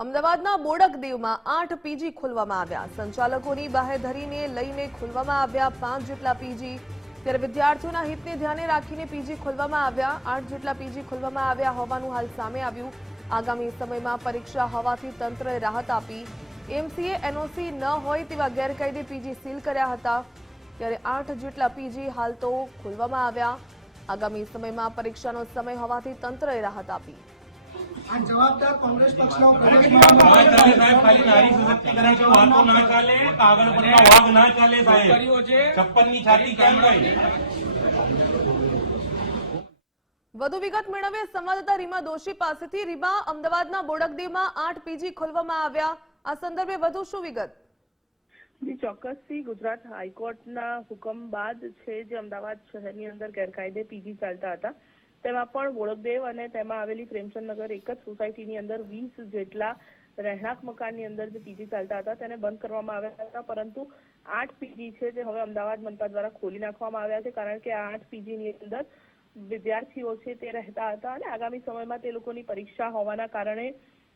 અમદાવાદના બોડકદેવમાં 8 પીજી ખોલવામાં આવ્યા. સંચાલકોની બાહેધરીને લઈને ખોલવામાં આવ્યા 5 જેટલા પીજી. ત્યારે વિદ્યાર્થીઓના હિતને ધ્યાને રાખીને પીજી ખોલવામાં આવ્યા. 8 જેટલા પીજી ખોલવામાં આવ્યા હોવાનું હાલ સામે આવ્યું. આગામી સમયમાં પરીક્ષા હોવાથી તંત્રએ રાહત આપી. એમસીએ એનઓસી ન હોય તેવા ગેરકાયદે પીજી સીલ કર્યા હતા. ત્યારે 8 જેટલા પીજી હાલ તો ખોલવામાં આવ્યા. આગામી સમયમાં પરીક્ષાનો સમય હોવાથી તંત્રએ રાહત આપી. જવાબદાર કોંગ્રેસ પક્ષનો પ્રદેશ મહામંત્રી ખાલી નારી સશક્તિકરણ વાતો ના ચાલે, કાગળ પરના વાઘ ના ચાલે સાહેબ. 56 ની છાતી કેમ ગઈ? વધુ વિગત મેળવીએ સંવાદદાતા રીમા દોશી પાસેથી. રીમા, અમદાવાદના બોડકદેવમાં 8 પીજી ખોલવામાં આવ્યા. આ સંદર્ભે વધુ શું વિગત? જી ચોક્કસથી ગુજરાત હાઈકોર્ટના હુકમ બાદ છે જે અમદાવાદ શહેરની અંદર ગેરકાયદે પીજી ચાલતા હતા તેમાં પણ બોડકદેવ અને તેમાં આવેલી પ્રેમચંદનગર એક જ સોસાયટીની અંદર 20 જેટલા રહેણાંક મકાનની અંદર જે પીજી ચાલતા હતા તેને બંધ કરવામાં આવ્યા હતા. પરંતુ 8 પીજી છે જે હવે અમદાવાદ મનપા દ્વારા ખોલી નાખવામાં આવ્યા છે, કારણ કે આ 8 પીજીની અંદર વિદ્યાર્થીઓ છે તે રહેતા હતા અને આગામી સમયમાં તે લોકોની પરીક્ષા હોવાના કારણે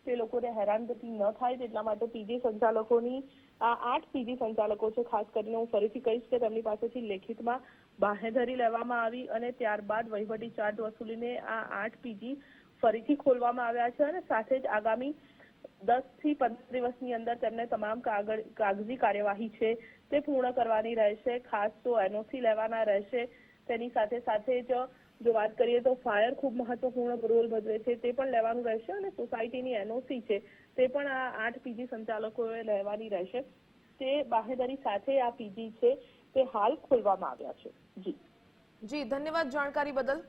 તે લોકોને હેરાનગતિ ન થાય તેટલા માટે પીજી સંચાલકોની આ 8 પીજી સંચાલકો છે, ખાસ કરીને હું ફરીથી કહીશ કે તેમની પાસેથી લેખિતમાં બાહેધરી લેવામાં આવી અને ત્યારબાદ વહીવટી ચાર્જ વસૂલીને આ 8 પીજી ફરીથી ખોલવામાં આવ્યા છે અને સાથે જ આગામી 10 થી 15 દિવસની અંદર તેમને તમામ કાગજી કાર્યવાહી છે તે પૂર્ણ કરવાની રહેશે. ખાસ તો એનઓસી લેવાના રહેશે. તેની સાથે સાથે જ જો વાત કરીએ તો ફાયર ખૂબ મહત્વપૂર્ણ રોલ ભજવે છે તે પણ લેવાનું રહેશે અને સોસાયટીની એનઓસી છે તે પણ આ 8 પીજી સંચાલકોએ લેવાની રહેશે. તે બાહેધરી સાથે આ પીજી છે તે હાલ ખોલવામાં આવ્યા છે. જી ધન્યવાદ જાણકારી બદલ.